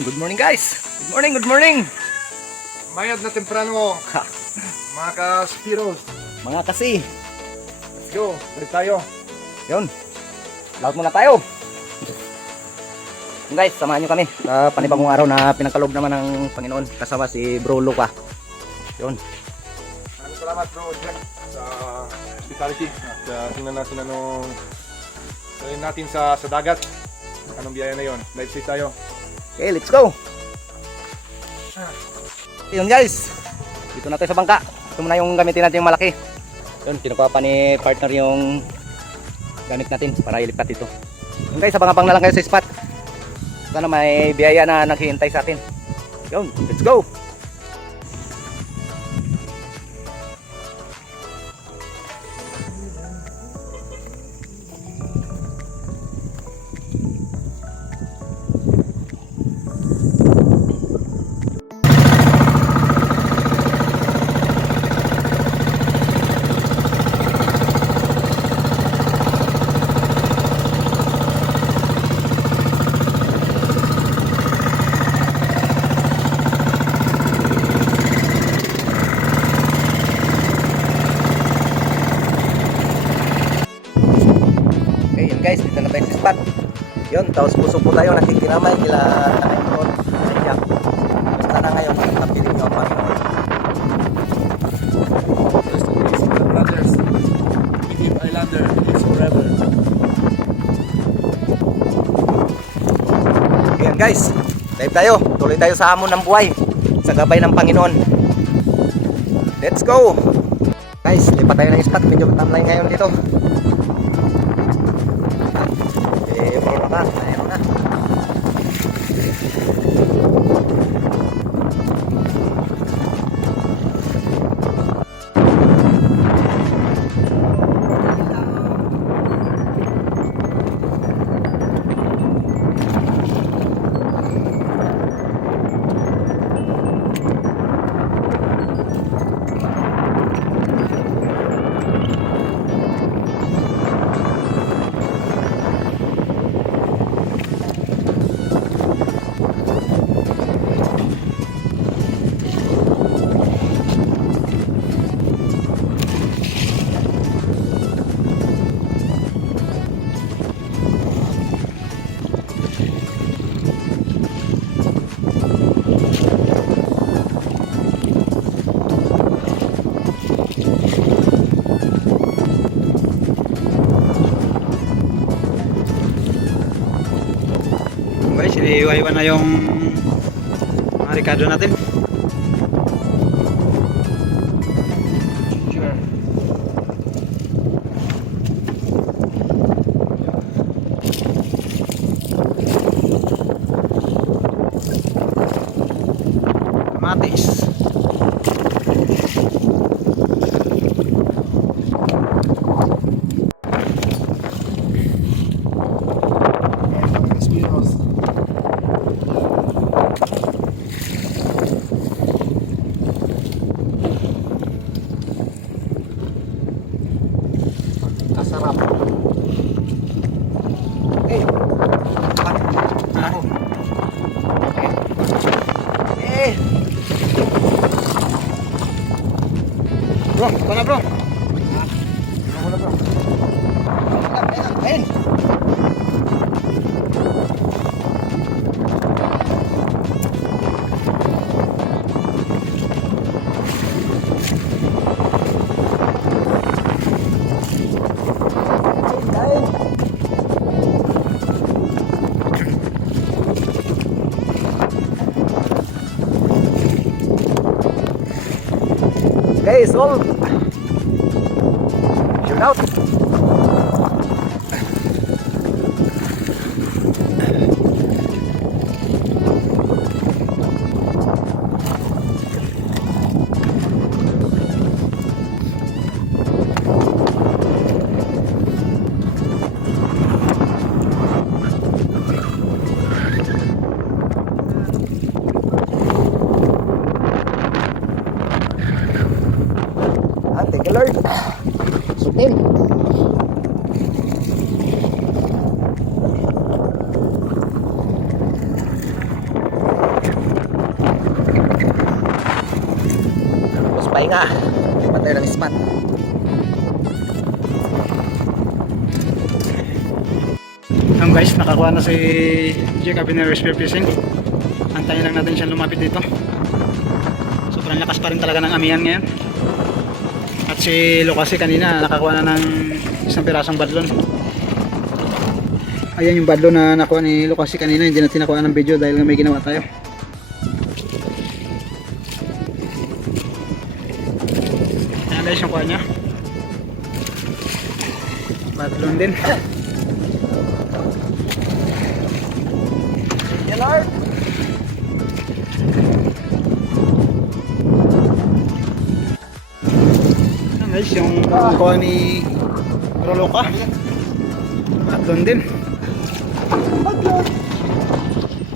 Good morning guys! Good morning, good morning! Mayad na temprano mga ka-spiros. Mga kasi, Let's go, balik tayo. yun, laut muna tayo. Yun guys, samahan nyo kami sa panibagong araw na pinagkaloob naman ng Panginoon kasama si Bro Luca. Yun. Maraming salamat bro Jack sa hospitality at tingnan natin anong gawin natin sa dagat. Anong biyaya na yon. Dive safe tayo. Okay, let's go! Yun guys, dito na tayo sa bangka. Ito muna yung gamitin natin yung malaki. Yun, kinukuha pa ni partner yung gamit natin para ilipat ito. Yun guys, abang-abang na lang kayo sa spot. Sana may biyaya na naghihintay sa atin. Yun, let's go! Guys, dito na tayo sa spot. Yun, taos puso po tayo nakikiramay kila Panginoon sa iyak. Basta na ngayon, mapiling nyo ang Panginoon. Brothers, Philip Islander is forever. Ayan guys, dive tayo. Tuloy tayo sa hamon ng buhay sa gabay ng Panginoon. Let's go! Guys, lipat tayo ng spot. Medyo tamlay ngayon dito. Ayan na. Guys, iiwan na yung mga Ricardo natin. Kamatis. Sarap. Eh. Eh. Bro, mana bro? Mana bro? Ayun. Okay, solve. Shoot out. natin. Tapos pahinga. Patay ng spot. Yung guys, nakakuha na si Jacob in spear fishing. Antayin lang natin siya lumapit dito. Sobrang lakas pa rin talaga ng amihan ngayon. At si Lucas kanina nakakuha na ng isang pirasong badlon. Ayan yung badlon na nakuha ni Lucas kanina. Hindi natin nakuha ng video dahil may ginawa tayo. Ayan guys yung kuha niya. Badlon din. Lord. Ayan guys yung kuha ni Roloka. Badlon din.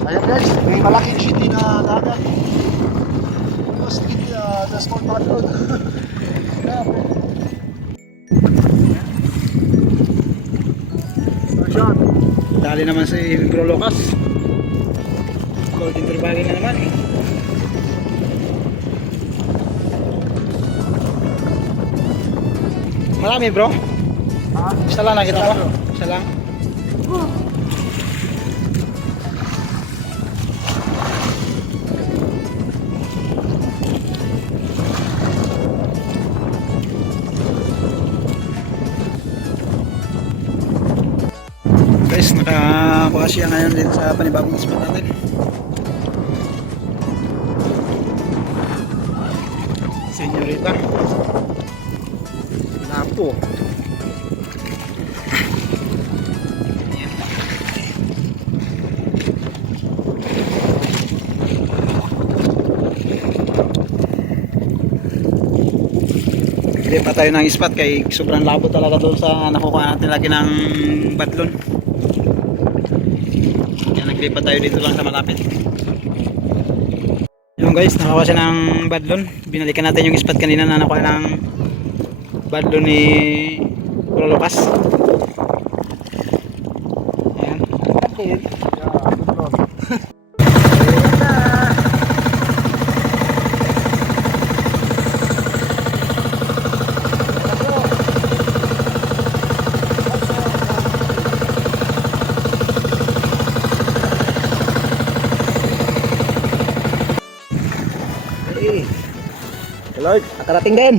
Ayan guys, may malaking shitty na dagat. Tapos the small background. Dali naman si Bro Lucas. Golden Tribali na naman. Marami bro. Isa lang nakita ko. Isa lang. Guys, nakakuha siya ngayon din sa panibagong spot natin. Senyorita Lapo. Hindi pa tayo ng spot kay sobrang labo talaga doon sa nakukuha natin lagi ng badlon. Kaya naglipat tayo dito lang sa malapit. Yung guys, nakakuha siya ng badlon. Binalikan natin yung spot kanina na nakuha ng badlon ni Bro Lucas. Ayan. Lord, nakarating din.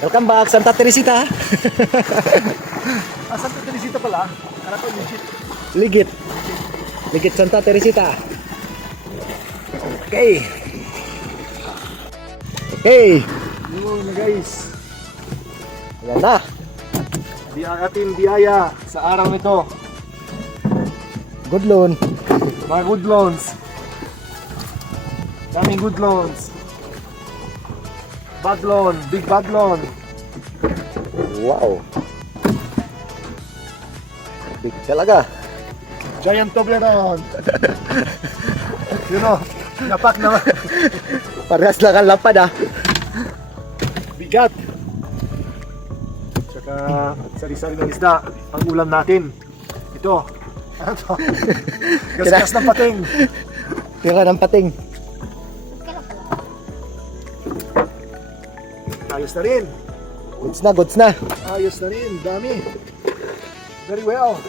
Welcome back, Santa Teresita. Santa Teresita pala. Karato legit. Ligit. Ligit Santa Teresita. Okay. Okay. Yun na guys. Ayan na. Ating biyaya sa araw nito. Good loan. Mga good loans. Daming good loans. Bad loan, big bad loan. Wow. Big talaga. Giant Toblerone. You know, napak naman. Parehas lang ang lapad ah. Bigat. Tsaka sari-sari ng isda ang ulam natin. Ito. Ano to? Gasgas ng pating. Tira ng pating. Ayos na rin. Goods na, goods na. Ayos na rin. Dami. Very well.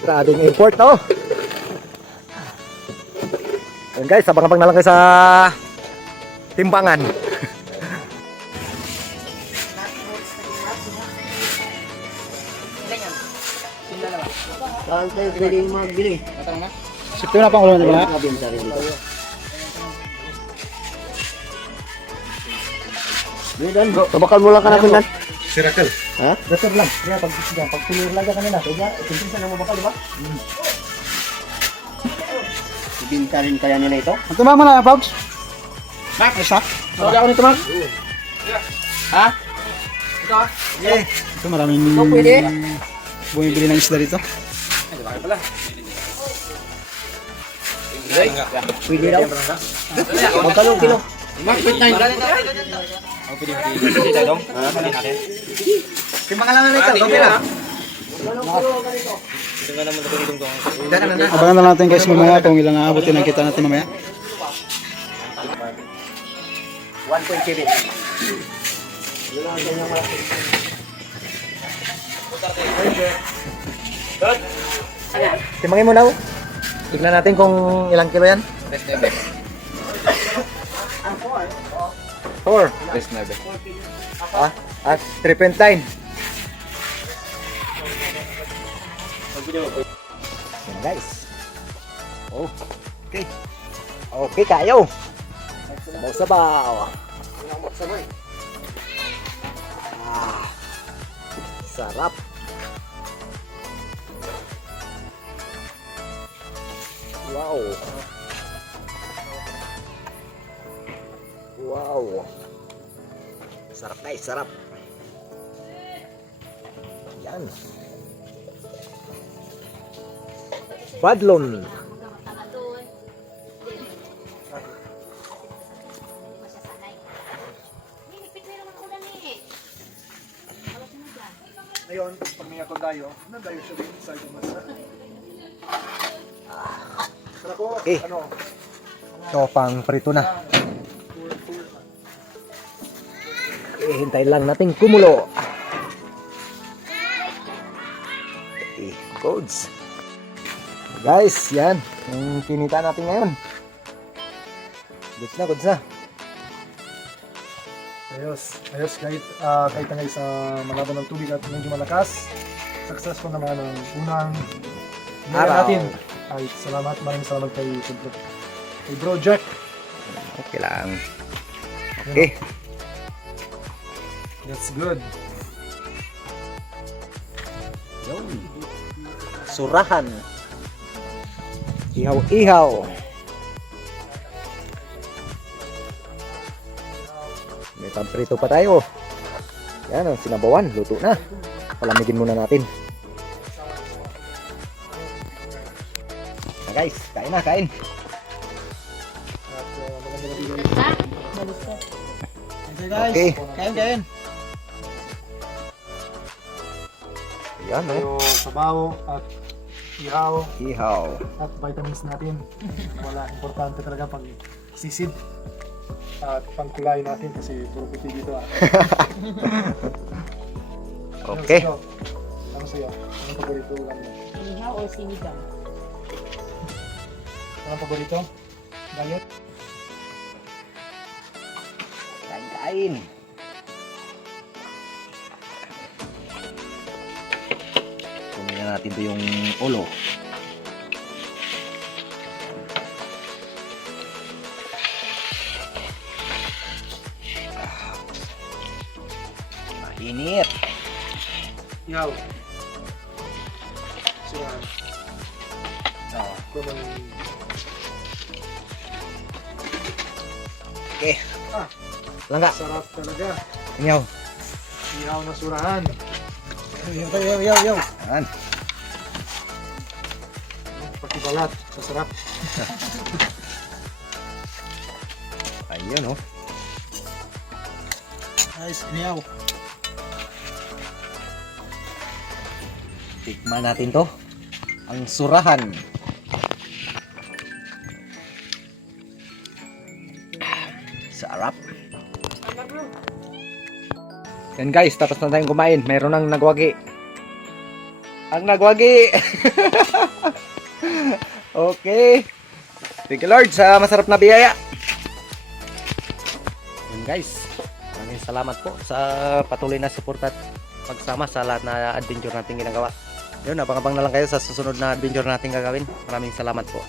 Grabing import no. Ayan guys, abang-abang na lang kayo sa timbangan. Saan tayo pwedeng magbili? Sipto na pang ulo na ba? Mabenta rin dito. Dan, tabakal mo lang ka natin, Dan. Sirakel. Ha? Dasar lang. Kaya pag tuloy lang ka kanina. Kaya itinsa na mo bakal, diba? Ibinta rin kaya nila ito? Ito mo na, Pogs. Mark, isa? Tawag ako nito, Mark. Ha? Ito maraming pwede? bumibili ng isda dito. Pwede daw. Magkano kilo? Mark, 9. Ang pwede hindi tayo dong. Pwede natin. Timbang lang nito, okay na. Timbang naman dong dong. Abangan na natin guys mamaya kung ilang aabutin ang kita natin mamaya. 1.7. Timbangin mo na. Tignan natin kung ilang kilo yan. 4. At 3.9. Yan guys. Oh. Okay. Okay kayo. Sabaw-sabaw. Sarap. Wow. Wow. Sarap guys, sarap. Yan. Badlon. Ngayon, pag may atol tayo, nandayo siya din sa ibang masa. Sarap ko, Okay. ano? So, pang prito na. Hintayin lang natin kumulo. Okay, codes. Guys, yan. Yung kinita natin ngayon. Goods na, goods na. Ayos kahit na sa malaban ng tubig at medyo malakas. Successful naman ang unang Araw. natin. Ay, maraming salamat kay Bro Jack. Okay lang. Okay. That's good. Yun. Surahan. Ihaw-ihaw. May pamprito pa tayo. Yan ang sinabawan. Luto na. Palamigin muna natin. Na guys, kain na, kain. At maganda na video. Okay guys, Okay. kain. Yan oh. Yung sabaw at ihaw Ihaw. at vitamins natin. Wala, importante talaga pag sisid at pangkulay natin kasi puro puti dito. Okay. Ano sa'yo? Anong paborito lang mo? Ihaw o sinigang? Anong paborito? Diet? Kain, kain. Kunin na natin ito yung ulo. Mainit. Ihaw. Sirahan. Oh. Kumang Okay. Ah. Langga. sarap talaga. Inyaw. Ihaw na surahan. Yo. Yan. Pakibalat. Sasarap. Ayun oh. Guys, inihaw. Tikman natin to. Ang surahan. Sarap. Yan guys, tapos na tayong kumain. Meron ng nagwagi. Ang nagwagi. Okay. Thank you Lord sa masarap na biyaya. Yan guys. Maraming salamat po sa patuloy na support at pagsama sa lahat na adventure natin ginagawa. Yun, abang-abang na lang kayo sa susunod na adventure natin gagawin. Maraming salamat po.